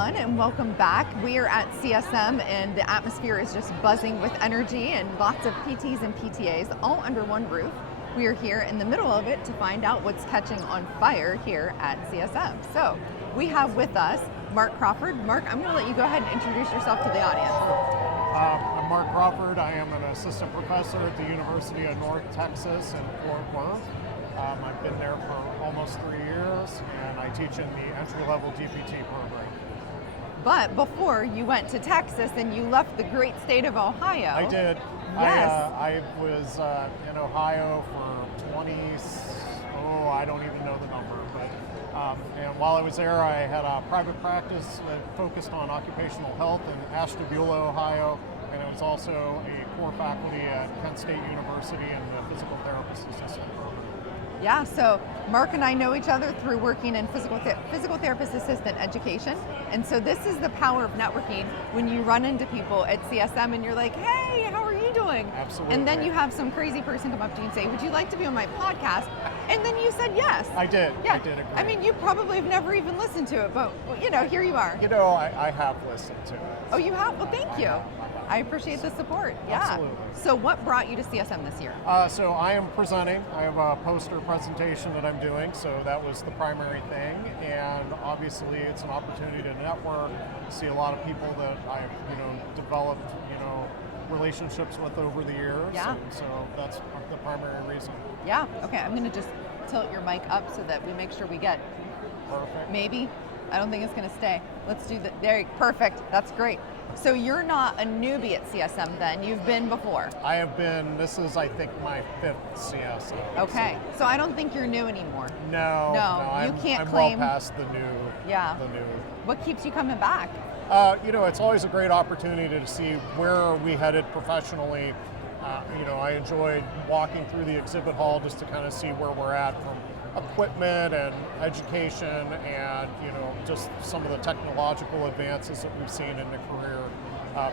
everyone, and welcome back. We are at CSM, and the atmosphere is just buzzing with energy and lots of PTs and PTAs all under one roof. We are here in the middle of it to find out what's catching on fire here at CSM. So we have with us Marc Crawford. Marc, I'm going to let you go ahead and introduce yourself to the audience. I'm Marc Crawford. I am an assistant professor at the University of North Texas in Fort Worth. I've been there for almost 3 years, and I teach in the entry-level DPT program. But before you went to Texas and you left the great state of Ohio. I did. Yes. I was in Ohio for I don't even know the number, but and while I was there, I had a private practice that focused on occupational health in Ashtabula, Ohio, and I was also a core faculty at Kent State University in the physical therapist assistant program. Yeah, so Marc and I know each other through working in physical therapist assistant education. And so this is the power of networking when you run into people at CSM and you're like, hey, how are you doing? Absolutely. And then you have some crazy person come up to you and say, would you like to be on my podcast? And then you said yes. I did. Yeah. I did agree. I mean, you probably have never even listened to it, but here you are. I have listened to it. Oh, you have? Well, thank you. I appreciate the support. Yeah. Absolutely. So what brought you to CSM this year? So I am presenting. I have a poster presentation that I'm doing, so that was the primary thing. And obviously it's an opportunity to network, see a lot of people that I've, developed, relationships with over the years. Yeah. And so that's the primary reason. Yeah. Okay, I'm going to just tilt your mic up so that we make sure we get Perfect. maybe. I don't think it's going to stay. Let's do that. There, perfect. That's great. So you're not a newbie at CSM then, you've been before? I have been, this is I think my 5th CSM. Okay, so I don't think you're new anymore. No, you can't I'm claim. well past the new. Yeah. The new. What keeps you coming back? It's always a great opportunity to see where are we headed professionally. I enjoyed walking through the exhibit hall just to kind of see where we're at from equipment and education and, just some of the technological advances that we've seen in the career.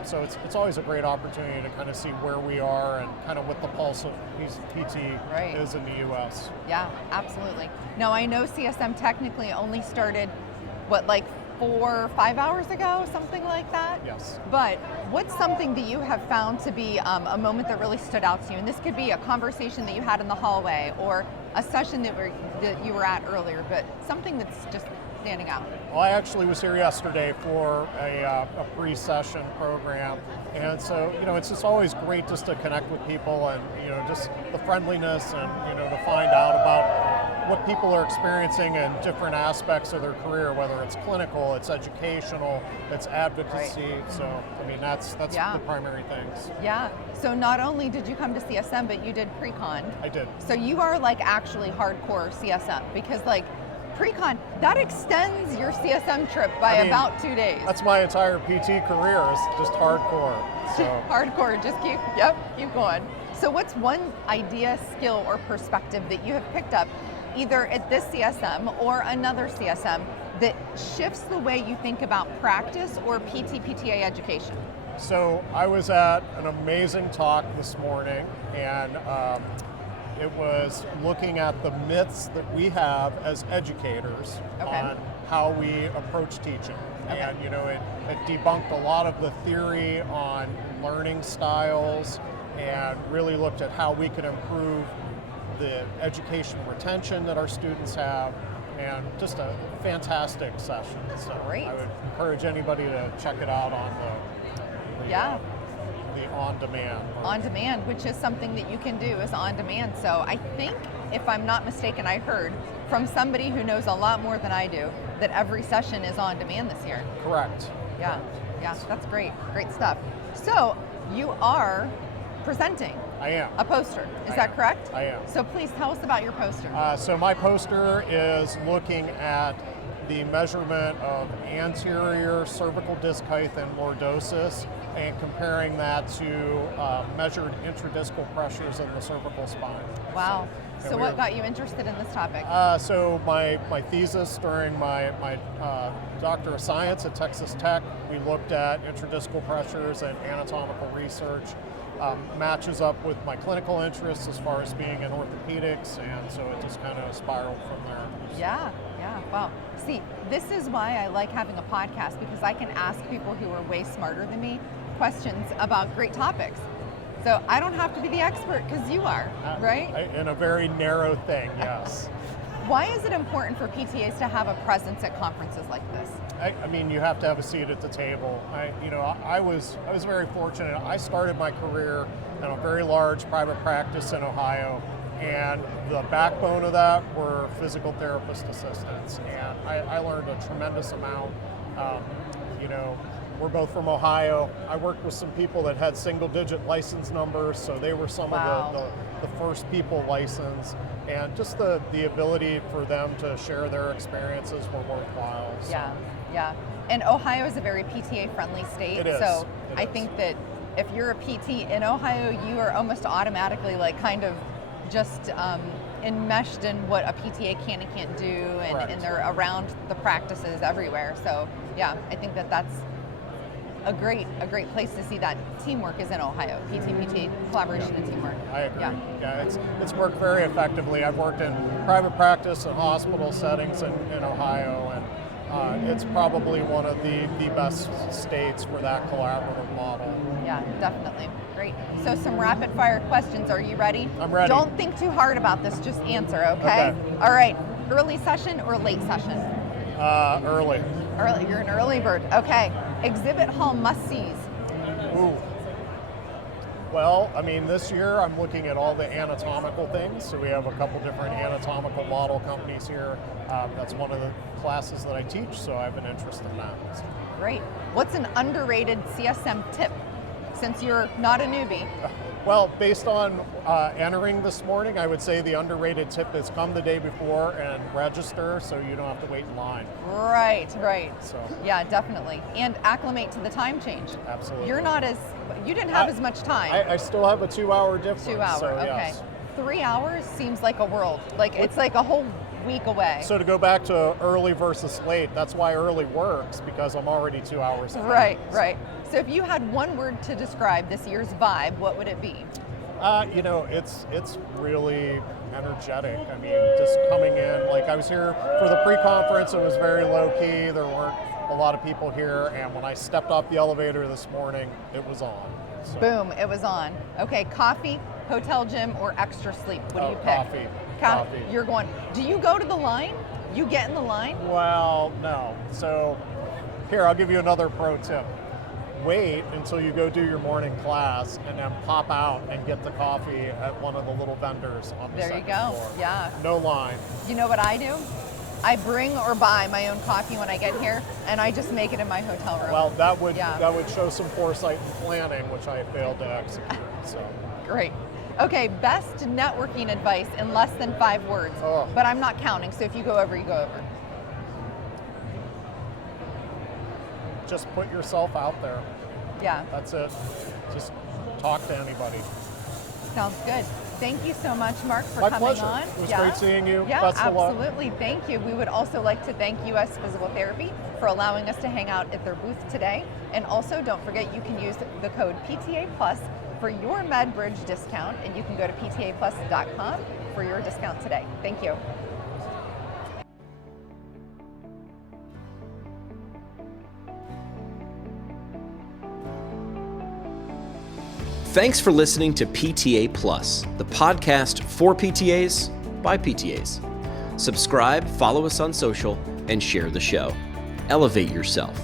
So it's always a great opportunity to kind of see where we are and kind of what the pulse of PT is in the U.S. Yeah, absolutely. Now, I know CSM technically only started, 4 or 5 hours ago, something like that? Yes. But what's something that you have found to be a moment that really stood out to you? And this could be a conversation that you had in the hallway or a session that you were at earlier, but something that's just standing out. Well, I actually was here yesterday for a pre-session program, and so it's just always great just to connect with people and just the friendliness and to find out about what people are experiencing in different aspects of their career, whether it's clinical, it's educational, it's advocacy. Right. So that's the primary things. Yeah. So not only did you come to CSM, but you did pre-con. I did. So you are actually hardcore CSM because pre-con, that extends your CSM trip by about 2 days. That's my entire PT career is just hardcore. So hardcore, just keep going. So what's one idea, skill, or perspective that you have picked up either at this CSM or another CSM that shifts the way you think about practice or PTA education? So I was at an amazing talk this morning, and it was looking at the myths that we have as educators on how we approach teaching. Okay. And it debunked a lot of the theory on learning styles and really looked at how we could improve the education retention that our students have, and just a fantastic session. So great. I would encourage anybody to check it out on the on-demand. On-demand, which is something that you can do is on-demand. So I think, if I'm not mistaken, I heard from somebody who knows a lot more than I do that every session is on-demand this year. Correct. Yeah, that's great. Great stuff. So you are presenting. I am. A poster, is that correct? I am. So please tell us about your poster. So my poster is looking at the measurement of anterior cervical disc height and lordosis and comparing that to measured intradiscal pressures in the cervical spine. Wow. So what got you interested in this topic? So my thesis during my Doctor of Science at Texas Tech, we looked at intradiscal pressures and anatomical research. matches up with my clinical interests as far as being in orthopedics, and so it just kind of spiraled from there. Yeah, wow. See, this is why I like having a podcast, because I can ask people who are way smarter than me questions about great topics. So I don't have to be the expert because you are, right? In a very narrow thing, yes. Why is it important for PTAs to have a presence at conferences like this? I mean, you have to have a seat at the table. I was very fortunate. I started my career in a very large private practice in Ohio, and the backbone of that were physical therapist assistants. And I learned a tremendous amount. We're both from Ohio. I worked with some people that had single-digit license numbers, so they were some of the first people licensed, and just the ability for them to share their experiences were worthwhile. So. Yeah. And Ohio is a very PTA-friendly state, so I think that if you're a PT in Ohio, you are almost automatically kind of just enmeshed in what a PTA can and can't do, and they're around the practices everywhere. So yeah, I think that's a great place to see that teamwork is in Ohio. PT collaboration and teamwork. I agree. Yeah, it's worked very effectively. I've worked in private practice and hospital settings in Ohio, and it's probably one of the best states for that collaborative model. Yeah, definitely. Great. So some rapid fire questions. Are you ready? I'm ready. Don't think too hard about this. Just answer, okay? All right. Early session or late session? Early. Early. You're an early bird. Okay. Exhibit hall must-sees. Ooh. Well, I mean, this year I'm looking at all the anatomical things. So we have a couple different anatomical model companies here. That's one of the classes that I teach, so I have an interest in that. Great. What's an underrated CSM tip, since you're not a newbie? Well, based on entering this morning, I would say the underrated tip is come the day before and register so you don't have to wait in line. Right. So. Yeah, definitely. And acclimate to the time change. Absolutely. You didn't have as much time. I still have a 2-hour difference. 2 hours, so, okay. Yes. 3 hours seems like a world. It's like a whole week away. So to go back to early versus late, that's why early works, because I'm already 2 hours ahead. Right. So if you had one word to describe this year's vibe, what would it be? It's really energetic. I mean, just coming in, I was here for the pre-conference, it was very low key. There weren't a lot of people here, and when I stepped off the elevator this morning, it was on. So. Boom, it was on. Okay, coffee, hotel gym, or extra sleep? What do you pick? Coffee. You're going, do you go to the line? You get in the line? Well, no. So here, I'll give you another pro tip. Wait until you go do your morning class and then pop out and get the coffee at one of the little vendors on the second floor. There you go, yeah. No line. You know what I do? I bring or buy my own coffee when I get here, and I just make it in my hotel room. Well, that would show some foresight and planning, which I failed to execute. So. Great. Okay, best networking advice in less than 5 words. Oh. But I'm not counting, so if you go over, you go over. Just put yourself out there. Yeah. That's it. Just talk to anybody. Sounds good. Thank you so much, Marc, for My coming pleasure. on. It was great seeing you. Yeah, Best of luck. absolutely. Thank you. We would also like to thank US Physical Therapy for allowing us to hang out at their booth today. And also, don't forget, you can use the code PTA Plus for your MedBridge discount, and you can go to ptaplus.com for your discount today. Thank you. Thanks for listening to PTA Plus, the podcast for PTAs by PTAs. Subscribe, follow us on social, and share the show. Elevate yourself.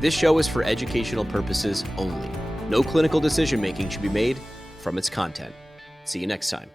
This show is for educational purposes only. No clinical decision-making should be made from its content. See you next time.